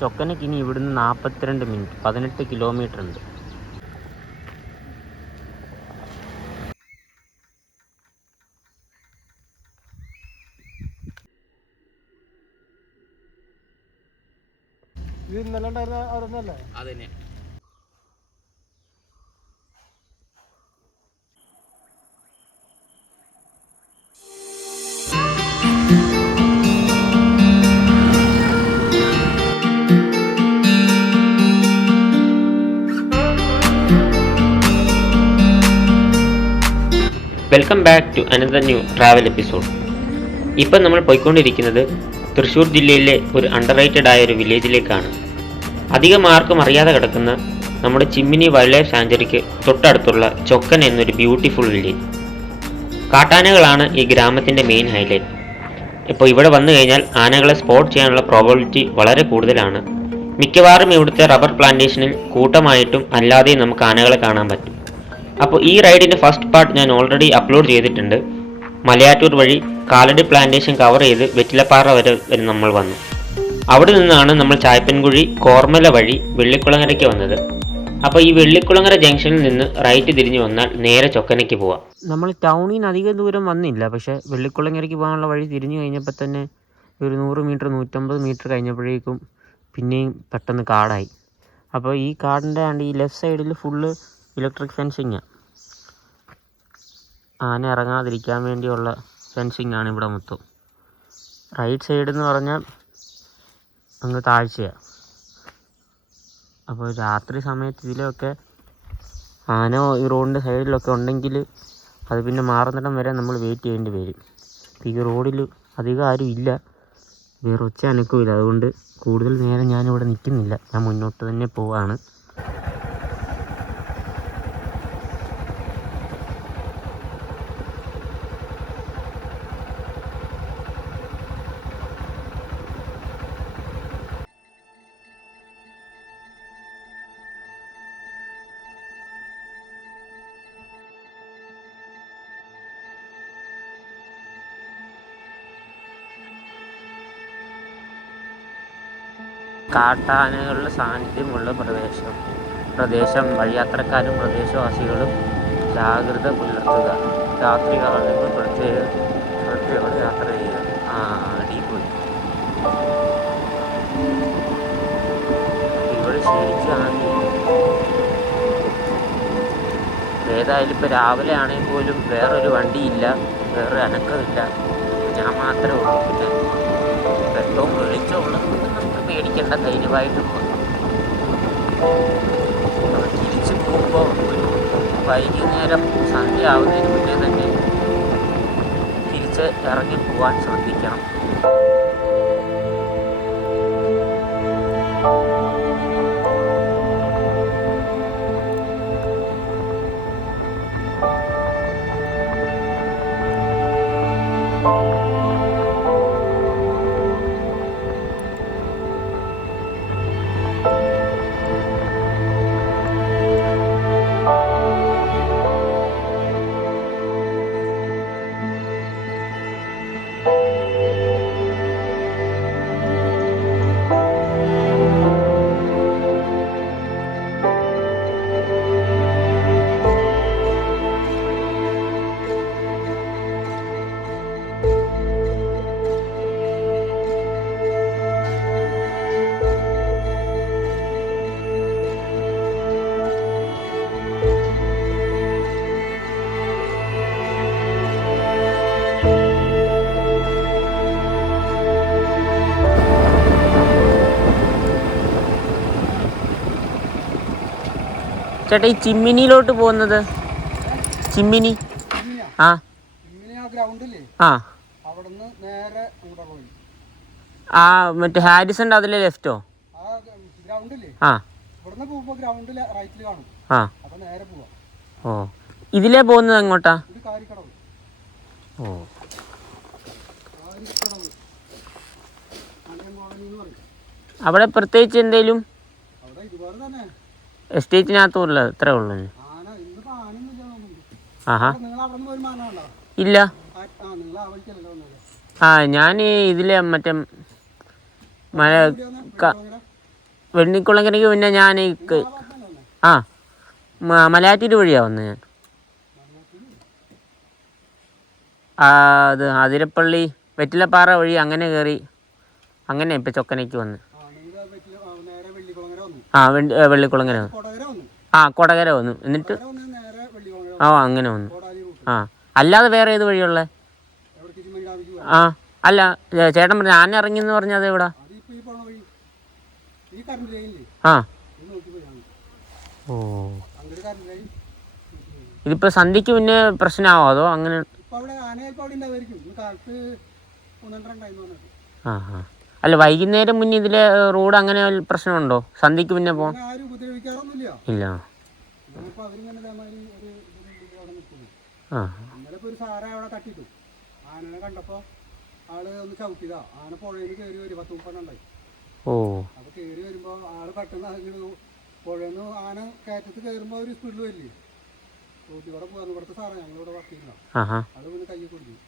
ചൊക്കനക്ക് ഇനി ഇവിടുന്ന് 42 minute, 18 kilometre ഉണ്ട്. അതന്നെ. Welcome back to another new travel episode. ഇപ്പം നമ്മൾ പോയിക്കൊണ്ടിരിക്കുന്നത് തൃശ്ശൂർ ജില്ലയിലെ ഒരു അണ്ടർ റേറ്റഡ് ആയ ഒരു വില്ലേജിലേക്കാണ്. അധികം ആർക്കും അറിയാതെ കിടക്കുന്ന നമ്മുടെ ചിമ്മിനി വൈൽഡ് ലൈഫ് സാഞ്ചുറിക്ക് തൊട്ടടുത്തുള്ള ചൊക്കൻ എന്നൊരു ബ്യൂട്ടിഫുൾ വില്ലേജ്. കാട്ടാനകളാണ് ഈ ഗ്രാമത്തിൻ്റെ മെയിൻ ഹൈലൈറ്റ്. ഇപ്പോൾ ഇവിടെ വന്നു കഴിഞ്ഞാൽ ആനകളെ സ്പോട്ട് ചെയ്യാനുള്ള പ്രോബബിലിറ്റി വളരെ കൂടുതലാണ്. മിക്കവാറും ഇവിടുത്തെ റബ്ബർ പ്ലാന്റേഷനിൽ കൂട്ടമായിട്ടും അല്ലാതെയും നമുക്ക് ആനകളെ കാണാൻ പറ്റും. അപ്പോൾ ഈ റൈഡിൻ്റെ ഫസ്റ്റ് പാർട്ട് ഞാൻ ഓൾറെഡി അപ്ലോഡ് ചെയ്തിട്ടുണ്ട്. മലയാറ്റൂർ വഴി കാലടി പ്ലാന്റേഷൻ കവർ ചെയ്ത് വെറ്റിലപ്പാറ വരെ നമ്മൾ വന്നു. അവിടെ നിന്നാണ് നമ്മൾ ചായപ്പൻകുഴി കോർമല വഴി വെള്ളിക്കുളങ്ങരയ്ക്ക് വന്നത്. അപ്പോൾ ഈ വെള്ളിക്കുളങ്ങര ജംഗ്ഷനിൽ നിന്ന് റൈറ്റ് തിരിഞ്ഞു വന്നാൽ നേരെ ചൊക്കനയ്ക്ക് പോവാം. നമ്മൾ ടൗണിൽ നിന്ന് അധികം ദൂരം വന്നില്ല, പക്ഷേ വെള്ളിക്കുളങ്ങരയ്ക്ക് പോകാനുള്ള വഴി തിരിഞ്ഞു കഴിഞ്ഞപ്പോൾ തന്നെ ഒരു 100 മീറ്റർ 150 മീറ്റർ കഴിഞ്ഞപ്പോഴേക്കും പിന്നെയും പെട്ടെന്ന് കാടായി. അപ്പോൾ ഈ കാടിൻ്റെ ആണ്ട് ഈ ലെഫ്റ്റ് സൈഡിൽ ഫുള്ള് ഇലക്ട്രിക് ഫെൻസിങ്ങാണ്. ആന ഇറങ്ങാതിരിക്കാൻ വേണ്ടിയുള്ള ഫെൻസിങ് ആണ് ഇവിടെ മൊത്തം. റൈറ്റ് സൈഡ് എന്ന് പറഞ്ഞാൽ അങ്ങ് താഴ്ചയാണ്. അപ്പോൾ രാത്രി സമയത്ത് ഇതിലൊക്കെ ആന ഈ റോഡിൻ്റെ സൈഡിലൊക്കെ ഉണ്ടെങ്കിൽ അത് പിന്നെ മാറുന്നിടം വരെ നമ്മൾ വെയിറ്റ് ചെയ്യേണ്ടി വരും. ഈ റോഡിൽ അധികം ആരും ഇല്ല, വേറെ ഒച്ച അനക്കമില്ല. അതുകൊണ്ട് കൂടുതൽ നേരം ഞാനിവിടെ നിൽക്കുന്നില്ല, ഞാൻ മുന്നോട്ട് തന്നെ പോവാണ്. കാട്ടാനകളുടെ സാന്നിധ്യമുള്ള പ്രദേശം വഴിയാത്രക്കാരും പ്രദേശവാസികളും ജാഗ്രത പുലർത്തുക. രാത്രി കാലങ്ങളിൽ പ്രത്യേകം ശ്രദ്ധയോടെ യാത്ര ചെയ്യുക. അടിപൊളി. ഇവിടെ ശരിക്കും ഏതായാലും ഇപ്പോൾ രാവിലെ ആണെങ്കിൽ പോലും വേറൊരു വണ്ടിയില്ല, വേറൊരു അനക്കമില്ല, ഞാൻ മാത്രമേ ഉള്ളൂ. പിന്നെ വെട്ടവും വെളിച്ചമുള്ളത് നമുക്ക് പേടിക്കേണ്ട, ധൈര്യമായിട്ട് പോകാം. തിരിച്ചു പോകുമ്പോൾ ഒരു വൈകുന്നേരം സന്ധ്യ ആവുന്നതിന് മുന്നേ തന്നെ തിരിച്ച് ഇറങ്ങി പോകാൻ ശ്രദ്ധിക്കണം. ചേട്ടാ, ഈ ചിമ്മിനിയിലോട്ട് പോകുന്നത് ചിമ്മിനി മറ്റേ ഹാരിസന്റെ അതിലെ ലെഫ്റ്റോ? ഓ, ഇതിലേ പോകുന്നത് എങ്ങോട്ടാ? ഓ, അവിടെ പ്രത്യേകിച്ച് എന്തേലും എസ്റ്റേറ്റിനകത്തുള്ള ഇത്രേ ഉള്ളൂ? ആഹാ, ഇല്ല. ഞാൻ ഇതിലെ മറ്റേ വെണ്ണിക്കുളങ്ങരയ്ക്ക് പിന്നെ ഞാൻ ആ മലയാറ്റൂർ വഴിയാണ് വന്നത് ഞാൻ. അത് അതിരപ്പള്ളി വെറ്റിലപ്പാറ വഴി അങ്ങനെ കയറി അങ്ങനെ ഇപ്പം ചൊക്കനയ്ക്ക് വന്ന്. വെള്ളിക്കുളങ്ങര കൊടകര വന്നു. എന്നിട്ട് അങ്ങനെ വന്നു. അല്ലാതെ വേറെ ഏത് വഴിയുള്ളത്? അല്ല ചേട്ടൻ പറഞ്ഞു ഞാൻ ഇറങ്ങിയെന്ന് പറഞ്ഞത് എവിടാ? ഓ ഇതിപ്പോ സന്ധ്യക്ക് പിന്നെ പ്രശ്നമാവോ അതോ അങ്ങനെ? അല്ല വൈകുന്നേരം മുന്നേ ഇതിലെ റോഡ് അങ്ങനെ പ്രശ്നമുണ്ടോ? സന്ധ്യക്ക് പിന്നെ പോകാൻ ഇല്ല. ഓ അപ്പൊ കേറി വരുമ്പോ ആള് പെട്ടെന്ന് പുഴന്ന് ആന കയറ്റത്ത് കയറുമ്പോ ഒരു സ്പീഡിൽ വരില്ലേ, ഇവിടെ പോകാന്ന് ഇവിടുത്തെ സാറാ ഞങ്ങളിവിടെ വർക്ക് ചെയ്യുന്ന അത് പിന്നെ കയ്യിൽ കൊടുക്കും.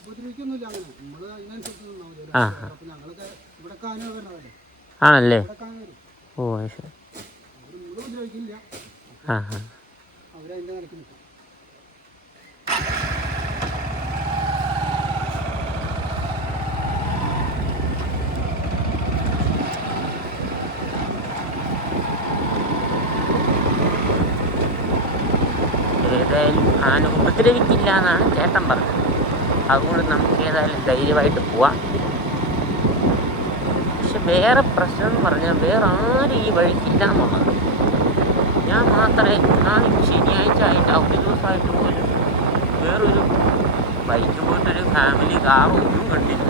ഉപദ്രവിക്കൊന്നുമില്ല അങ്ങനെ, നമ്മള് അതിനനുസരിച്ച് നിന്നാ മതി. അപ്പൊ ഞങ്ങളൊക്കെ ഇവിടെ ആന വരുന്നതല്ലേ ആണല്ലേ? ഓ അവര് നമ്മള് ഉപദ്രവിക്കില്ല, അവരതിന്റെ നിലക്ക് നിൽക്കും. ഏതായാലും ആന ഉപദ്രവിക്കില്ല എന്നാണ് ചേട്ടൻ പറഞ്ഞത്. അതുകൊണ്ട് നമുക്ക് ഏതായാലും ധൈര്യമായിട്ട് പോവാം. പക്ഷെ വേറെ പ്രശ്നം എന്ന് പറഞ്ഞാൽ വേറെ ആരും ഈ വഴിക്കില്ല എന്നുള്ളത്. ഞാൻ മാത്രമേ ശനിയാഴ്ച ആയിട്ട് ഒരു ദിവസമായിട്ട് പോലും വേറൊരു ബൈക്ക് പോയിട്ടൊരു ഫാമിലി കാറും ഒന്നും കണ്ടില്ല.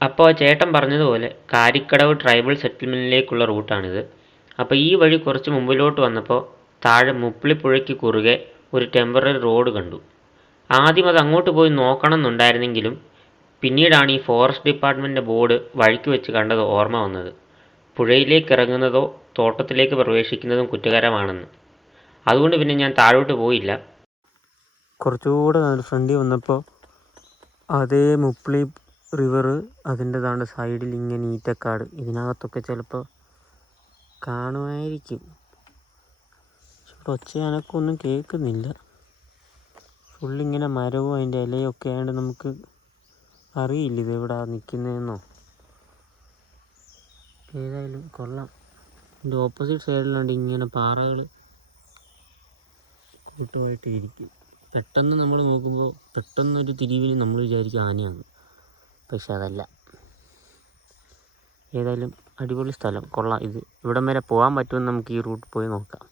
അപ്പോൾ ചേട്ടൻ പറഞ്ഞതുപോലെ കാരിക്കടവ് ട്രൈബൽ സെറ്റിൽമെൻറ്റിലേക്കുള്ള റൂട്ടാണിത്. അപ്പോൾ ഈ വഴി കുറച്ച് മുമ്പിലോട്ട് വന്നപ്പോൾ താഴെ മുപ്പിളിപ്പുഴയ്ക്ക് കുറുകെ ഒരു ടെമ്പററി റോഡ് കണ്ടു. ആദ്യം അത് അങ്ങോട്ട് പോയി നോക്കണം എന്നുണ്ടായിരുന്നെങ്കിലും പിന്നീടാണ് ഈ ഫോറസ്റ്റ് ഡിപ്പാർട്ട്മെൻറ്റിൻ്റെ ബോർഡ് വഴിക്ക് വെച്ച് കണ്ടത് ഓർമ്മ വന്നത്. പുഴയിലേക്ക് ഇറങ്ങുന്നതോ തോട്ടത്തിലേക്ക് പ്രവേശിക്കുന്നതും കുറ്റകരമാണെന്ന്. അതുകൊണ്ട് പിന്നെ ഞാൻ താഴോട്ട് പോയില്ല. കുറച്ചുകൂടെ ഫ്രണ്ടിൽ വന്നപ്പോൾ അതേ മുപ്പിളി റിവർ അതിൻ്റെ താണ്ട് സൈഡിൽ ഇങ്ങനെ ഈറ്റക്കാട്, ഇതിനകത്തൊക്കെ ചിലപ്പോൾ കാണുമായിരിക്കും. ഇവിടെ ഒച്ചയനക്കൊന്നും കേൾക്കുന്നില്ല. ഫുള്ളിങ്ങനെ മരവും അതിൻ്റെ ഇലയൊക്കെ ആയതുകൊണ്ട് നമുക്ക് അറിയില്ല ഇതെവിടാ നിൽക്കുന്നതെന്നോ. ഏതായാലും കൊള്ളാം. ഇതിൻ്റെ ഓപ്പോസിറ്റ് സൈഡിലാണ്ട് ഇങ്ങനെ പാറകൾ കൂട്ടമായിട്ട് ഇരിക്കും. പെട്ടെന്ന് നമ്മൾ നോക്കുമ്പോൾ പെട്ടെന്നൊരു തിരിവിന് നമ്മൾ വിചാരിക്കും ആനയാണ്, പക്ഷെ അതല്ല. ഏതായാലും അടിപൊളി സ്ഥലം, കൊള്ളാം. ഇവിടം വരെ പോകാൻ പറ്റുമെന്ന് നമുക്ക് ഈ റൂട്ട് പോയി നോക്കാം.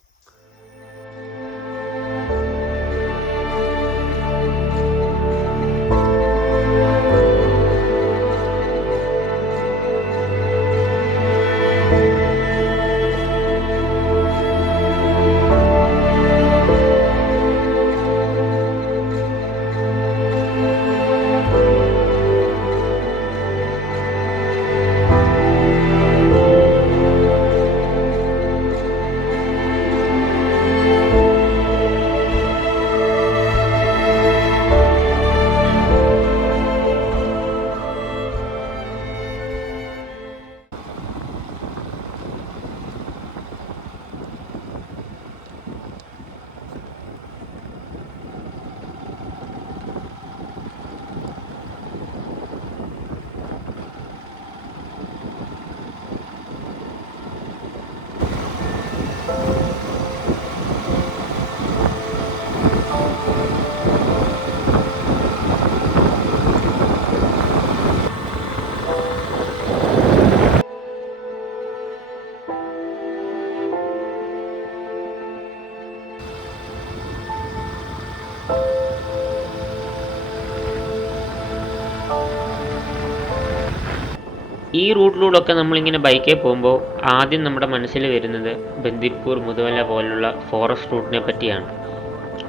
ഈ റൂട്ടിലൂടെയൊക്കെ നമ്മളിങ്ങനെ ബൈക്കിൽ പോകുമ്പോൾ ആദ്യം നമ്മുടെ മനസ്സിൽ വരുന്നത് ബന്ദിപ്പൂർ, മുതുമല പോലുള്ള ഫോറസ്റ്റ് റൂട്ടിനെ പറ്റിയാണ്.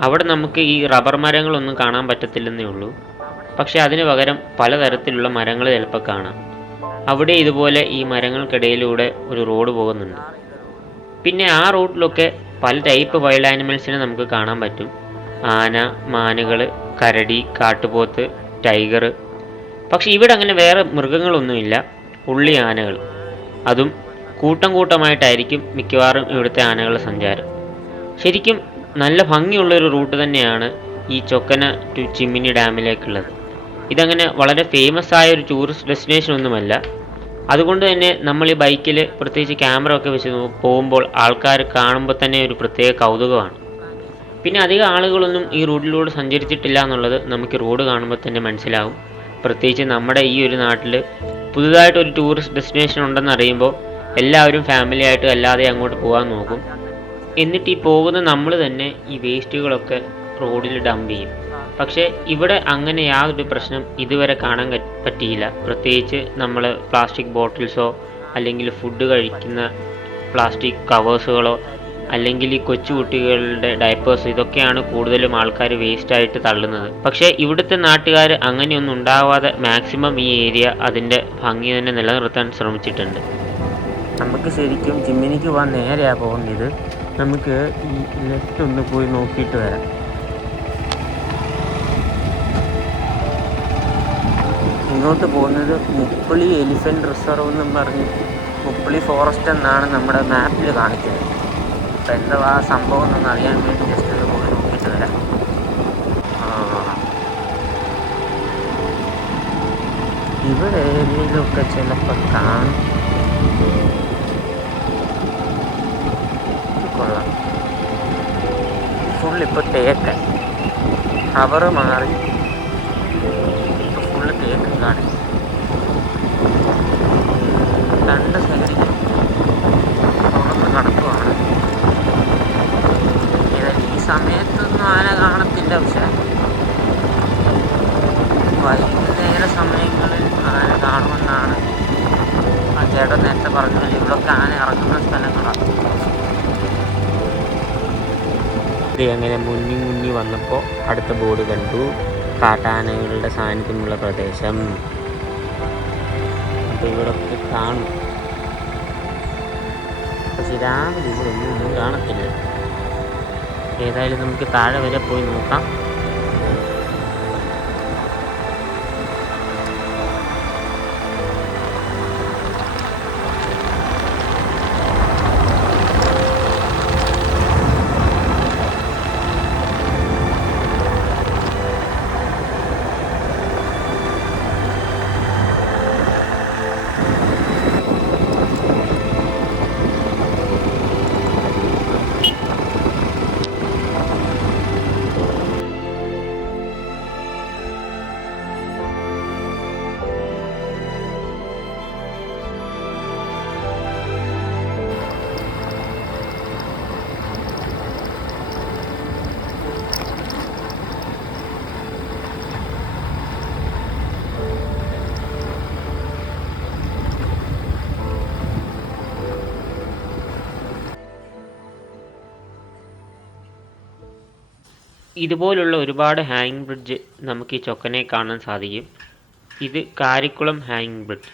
അവിടെ നമുക്ക് ഈ റബ്ബർ മരങ്ങളൊന്നും കാണാൻ പറ്റത്തില്ലെന്നേ ഉള്ളൂ. പക്ഷേ അതിന് പകരം പലതരത്തിലുള്ള മരങ്ങൾ ചിലപ്പോൾ കാണാം. അവിടെ ഇതുപോലെ ഈ മരങ്ങൾക്കിടയിലൂടെ ഒരു റോഡ് പോകുന്നുണ്ട്. പിന്നെ ആ റൂട്ടിലൊക്കെ പല ടൈപ്പ് വൈൽഡ് ആനിമൽസിനെ നമുക്ക് കാണാൻ പറ്റും. ആന, മാനുകൾ, കരടി, കാട്ടുപോത്ത്, ടൈഗർ. പക്ഷെ ഇവിടെ അങ്ങനെ വേറെ മൃഗങ്ങളൊന്നുമില്ല, ഉള്ളി ആനകൾ. അതും കൂട്ടം കൂട്ടമായിട്ടായിരിക്കും മിക്കവാറും ഇവിടുത്തെ ആനകളുടെ സഞ്ചാരം. ശരിക്കും നല്ല ഭംഗിയുള്ളൊരു റൂട്ട് തന്നെയാണ് ഈ ചൊക്കന ടു ചിമ്മിനി ഡാമിലേക്കുള്ളത്. ഇതങ്ങനെ വളരെ ഫേമസ് ആയ ഒരു ടൂറിസ്റ്റ് ഡെസ്റ്റിനേഷൻ ഒന്നുമല്ല. അതുകൊണ്ട് തന്നെ നമ്മൾ ഈ ബൈക്കിൽ പ്രത്യേകിച്ച് ക്യാമറ ഒക്കെ വെച്ച് പോകുമ്പോൾ ആൾക്കാർ കാണുമ്പോൾ തന്നെ ഒരു പ്രത്യേക കൗതുകമാണ്. പിന്നെ അധികം ആളുകളൊന്നും ഈ റൂട്ടിലൂടെ സഞ്ചരിച്ചിട്ടില്ല എന്നുള്ളത് നമുക്ക് റോഡ് കാണുമ്പോൾ തന്നെ മനസ്സിലാവും. പ്രത്യേകിച്ച് നമ്മുടെ ഈ ഒരു നാട്ടിൽ പുതുതായിട്ടൊരു ടൂറിസ്റ്റ് ഡെസ്റ്റിനേഷൻ ഉണ്ടെന്ന് അറിയുമ്പോൾ എല്ലാവരും ഫാമിലി ആയിട്ട് അല്ലാതെ അങ്ങോട്ട് പോകാൻ നോക്കും. എന്നിട്ട് ഈ പോകുന്ന നമ്മൾ തന്നെ ഈ വേസ്റ്റുകളൊക്കെ റോഡിൽ ഡംപ് ചെയ്യും. പക്ഷേ ഇവിടെ അങ്ങനെ യാതൊരു പ്രശ്നം ഇതുവരെ കാണാൻ പറ്റിയില്ല. പ്രത്യേകിച്ച് നമ്മൾ പ്ലാസ്റ്റിക് ബോട്ടിൽസോ അല്ലെങ്കിൽ ഫുഡ് കഴിക്കുന്ന പ്ലാസ്റ്റിക് കവേഴ്സുകളോ അല്ലെങ്കിൽ ഈ കൊച്ചുകുട്ടികളുടെ ഡയപ്പേഴ്സ്, ഇതൊക്കെയാണ് കൂടുതലും ആൾക്കാർ വേസ്റ്റായിട്ട് തള്ളുന്നത്. പക്ഷേ ഇവിടുത്തെ നാട്ടുകാർ അങ്ങനെയൊന്നും ഉണ്ടാവാതെ മാക്സിമം ഈ ഏരിയ അതിൻ്റെ ഭംഗി തന്നെ നിലനിർത്താൻ ശ്രമിച്ചിട്ടുണ്ട്. നമുക്ക് ശരിക്കും ചിമ്മിനിക്ക് പോകാൻ നേരെയാണ് പോകുന്നത്. നമുക്ക് ഈ ലെഫ്റ്റ് ഒന്ന് പോയി നോക്കിയിട്ട് വരാം. ഇങ്ങോട്ട് പോകുന്നത് മുപ്പളി എലിഫൻറ്റ് റിസർവ് എന്നും പറഞ്ഞ് മുപ്പളി ഫോറസ്റ്റ് എന്നാണ് നമ്മുടെ മാപ്പിൽ കാണിക്കുന്നത്. അപ്പം എന്താ ആ സംഭവം എന്നൊന്ന് അറിയാൻ വേണ്ടി ജസ്റ്റ് ഒന്ന് പോയി നോക്കിയിട്ട് വരാം. ഇവിടെ ഏരിയയിലൊക്കെ ചിലപ്പോൾ കാണും. കൊള്ളാം. ഫുള്ളിപ്പോൾ തേക്ക് അവർ മാറി ഇപ്പോൾ ഫുള്ള് തേക്കും കാണും. രണ്ട് സൈഡിലും തുറന്ന് കിടക്കുവാണ്. ഈ സമയത്തൊന്നും ആന കാണത്തില്ല, പക്ഷെ വൈകുന്നേര സമയങ്ങളിൽ ആന കാണുമെന്നാണ് ആ ചേട്ടൻ നേരത്തെ പറഞ്ഞത്. ഇവിടെയൊക്കെ ആന ഇറങ്ങുന്ന സ്ഥലങ്ങളാണ്. ഇത് അങ്ങനെ മുന്നി വന്നപ്പോൾ അടുത്ത ബോർഡ് കണ്ടു, കാട്ടാനകളുടെ സാന്നിധ്യമുള്ള പ്രദേശം. അപ്പോൾ ഇവിടൊക്കെ കാണും. പക്ഷെ രാവിലെ ഇവിടെ ഒന്നും കാണത്തില്ല. ഏതായാലും നമുക്ക് താഴെ വരെ പോയി നോക്കാം. ഇതുപോലുള്ള ഒരുപാട് ഹാങ്ങിങ് ബ്രിഡ്ജ് നമുക്ക് ഈ ചൊക്കനെ കാണാൻ സാധിക്കും. ഇത് കാരിക്കുളം ഹാങ്ങിങ് ബ്രിഡ്ജ്.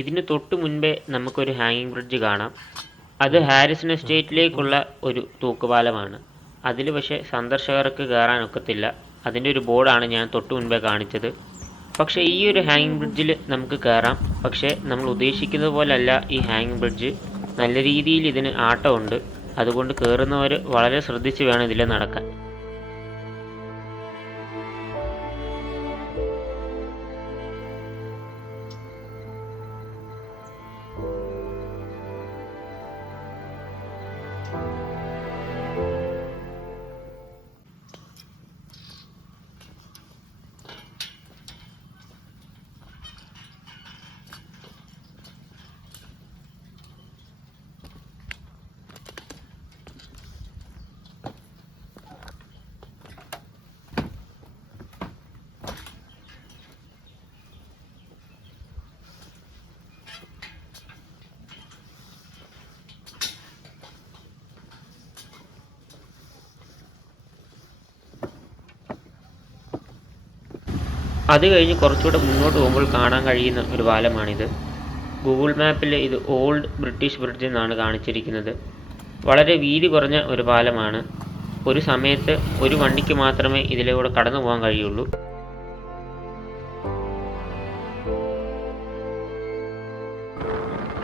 ഇതിന് തൊട്ട് മുൻപേ നമുക്കൊരു ഹാങ്ങിങ് ബ്രിഡ്ജ് കാണാം. അത് ഹാരിസൺ എസ്റ്റേറ്റിലേക്കുള്ള ഒരു തൂക്കുപാലമാണ്. അതിൽ പക്ഷേ സന്ദർശകർക്ക് കയറാൻ ഒക്കത്തില്ല. അതിൻ്റെ ഒരു ബോർഡാണ് ഞാൻ തൊട്ട് മുൻപേ കാണിച്ചത്. പക്ഷേ ഈ ഒരു ഹാങ്ങിങ് ബ്രിഡ്ജിൽ നമുക്ക് കയറാം. പക്ഷേ നമ്മൾ ഉദ്ദേശിക്കുന്നത് പോലല്ല ഈ ഹാങ്ങിങ് ബ്രിഡ്ജ്. നല്ല രീതിയിൽ ഇതിന് ആട്ടമുണ്ട്. അതുകൊണ്ട് കയറുന്നവർ വളരെ ശ്രദ്ധിച്ച് വേണം ഇതിൽ നടക്കാൻ. അത് കഴിഞ്ഞ് കുറച്ചുകൂടെ മുന്നോട്ട് പോകുമ്പോൾ കാണാൻ കഴിയുന്ന ഒരു പാലമാണിത്. ഗൂഗിൾ മാപ്പിൽ ഇത് ഓൾഡ് ബ്രിട്ടീഷ് ബ്രിഡ്ജ് എന്നാണ് കാണിച്ചിരിക്കുന്നത്. വളരെ വീതി കുറഞ്ഞ ഒരു പാലമാണ്. ഒരു സമയത്ത് ഒരു വണ്ടിക്ക് മാത്രമേ ഇതിലൂടെ കടന്നു പോകാൻ കഴിയുള്ളൂ.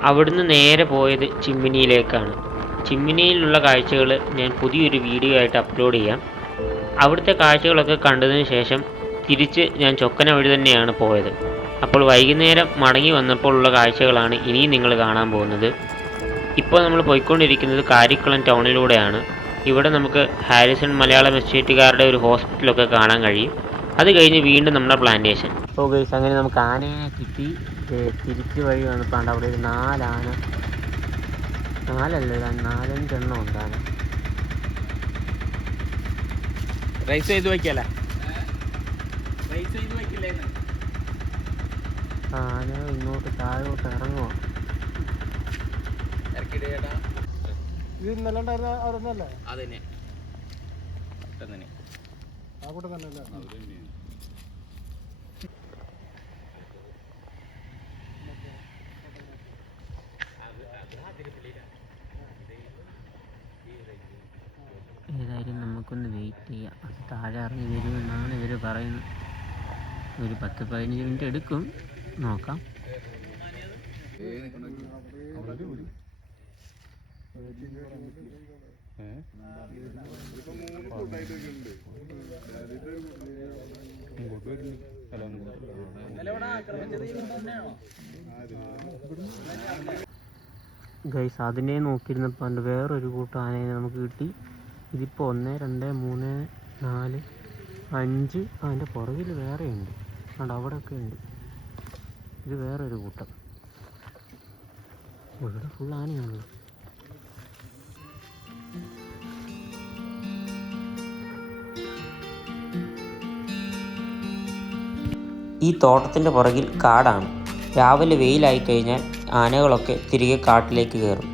അവിടുന്ന് നേരെ പോയത് ചിമ്മിനിയിലേക്കാണ്. ചിമ്മിനിയിലുള്ള കാഴ്ചകൾ ഞാൻ പുതിയൊരു വീഡിയോ ആയിട്ട് അപ്ലോഡ് ചെയ്യാം. അവിടുത്തെ കാഴ്ചകളൊക്കെ കണ്ടതിന് ശേഷം തിരിച്ച് ഞാൻ ചൊക്കന വഴി തന്നെയാണ് പോയത്. അപ്പോൾ വൈകുന്നേരം മടങ്ങി വന്നപ്പോൾ ഉള്ള കാഴ്ചകളാണ് ഇനിയും നിങ്ങൾ കാണാൻ പോകുന്നത്. ഇപ്പോൾ നമ്മൾ പോയിക്കൊണ്ടിരിക്കുന്നത് കാരിക്കുളം ടൗണിലൂടെയാണ്. ഇവിടെ നമുക്ക് ഹാരിസൺ മലയാളം എസ്റ്റേറ്റുകാരുടെ ഒരു ഹോസ്പിറ്റലൊക്കെ കാണാൻ കഴിയും. അത് കഴിഞ്ഞ് വീണ്ടും നമ്മുടെ പ്ലാന്റേഷൻ. ഓ ഗൈസ്, അങ്ങനെ നമുക്ക് ആനയെ കിട്ടി. തിരിച്ച് വഴി വന്നപ്പോൾ അവിടെ ഒരു 4 ആന, 4-5 എണ്ണം ഉണ്ടാണ്. റൈസ് ചെയ്ത് വയ്ക്കല്ലേ? ആന ഇങ്ങോട്ട് താഴോട്ട് ഇറങ്ങുക. ഇത് ഇന്നലെ ഉണ്ടായിരുന്ന അവരൊന്നല്ലേ? അതന്നെ ആ കൂട്ടം തന്നെ അല്ലേ? ഏതായാലും നമുക്കൊന്ന് വെയിറ്റ് ചെയ്യാം. അത് താഴെ ഇറങ്ങി വരുമെന്നാണ് ഇവർ പറയുന്നത്. ഒരു 10-15 മിനിറ്റ് എടുക്കും, നോക്കാം. ഗൈസ്, അതിനെ നോക്കിയിരുന്നപ്പോൾ അതിൻ്റെ വേറൊരു കൂട്ടം ആനയെ നമുക്ക് കിട്ടി. ഇതിപ്പോൾ 1, 2, 3, 4, 5. അതിൻ്റെ പുറകിൽ വേറെ ഉണ്ട്, അതുകൊണ്ട് അവിടെയൊക്കെ ഉണ്ട്. ഇത് വേറൊരു കൂട്ടം. ഇവിടെ ഫുൾ ആനയാണല്ലോ. ഈ തോട്ടത്തിൻ്റെ പുറകിൽ കാടാണ്. രാവിലെ വെയിലായി കഴിഞ്ഞാൽ ആനകളൊക്കെ തിരികെ കാട്ടിലേക്ക് കയറും.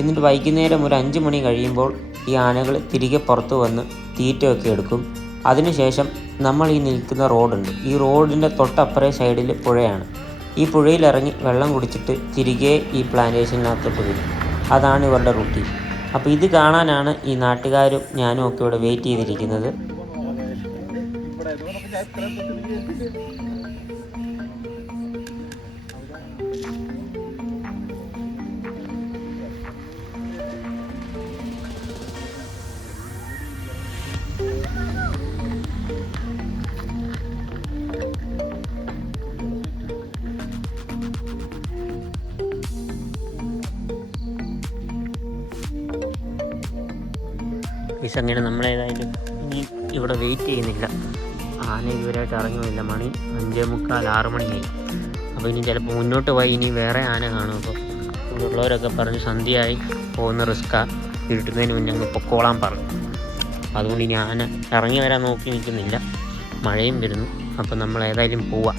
എന്നിട്ട് വൈകുന്നേരം ഒരു 5 മണി കഴിയുമ്പോൾ ഈ ആനകൾ തിരികെ പുറത്തു വന്ന് തീറ്റയൊക്കെ എടുക്കും. അതിനുശേഷം നമ്മൾ ഈ നിൽക്കുന്ന റോഡുണ്ട്. ഈ റോഡിൻ്റെ തൊട്ടപ്പുറേ സൈഡിൽ പുഴയാണ്. ഈ പുഴയിലിറങ്ങി വെള്ളം കുടിച്ചിട്ട് തിരികെ ഈ പ്ലാന്റേഷനകത്തോട്ട് വരും. അതാണ് ഇവരുടെ റൂട്ടീൻ. അപ്പോൾ ഇത് കാണാനാണ് ഈ നാട്ടുകാരും ഞാനും ഒക്കെ ഇവിടെ വെയിറ്റ് ചെയ്തിരിക്കുന്നത്. അങ്ങനെ നമ്മളേതായാലും ഇനി ഇവിടെ വെയിറ്റ് ചെയ്യുന്നില്ല. ആന ഇതുവരെയായിട്ട് ഇറങ്ങുന്നില്ല. മണി 5:45, 6 മണിയായി. അപ്പോൾ ഇനി ചിലപ്പോൾ മുന്നോട്ട് പോയി ഇനി വേറെ ആന കാണും. അപ്പോൾ ഇവിടെ ഉള്ളവരൊക്കെ പറഞ്ഞ് സന്ധ്യയായി പോകുന്ന റിസ്ക്കാണ്, ഇരുട്ടുന്നതിന് മുന്നേ അങ്ങ് പൊക്കോളാൻ പറഞ്ഞു. അതുകൊണ്ട് ഇനി ആന ഇറങ്ങി വരാൻ നോക്കി നിൽക്കുന്നില്ല. മഴയും വരുന്നു. അപ്പോൾ നമ്മൾ ഏതായാലും പോവാം.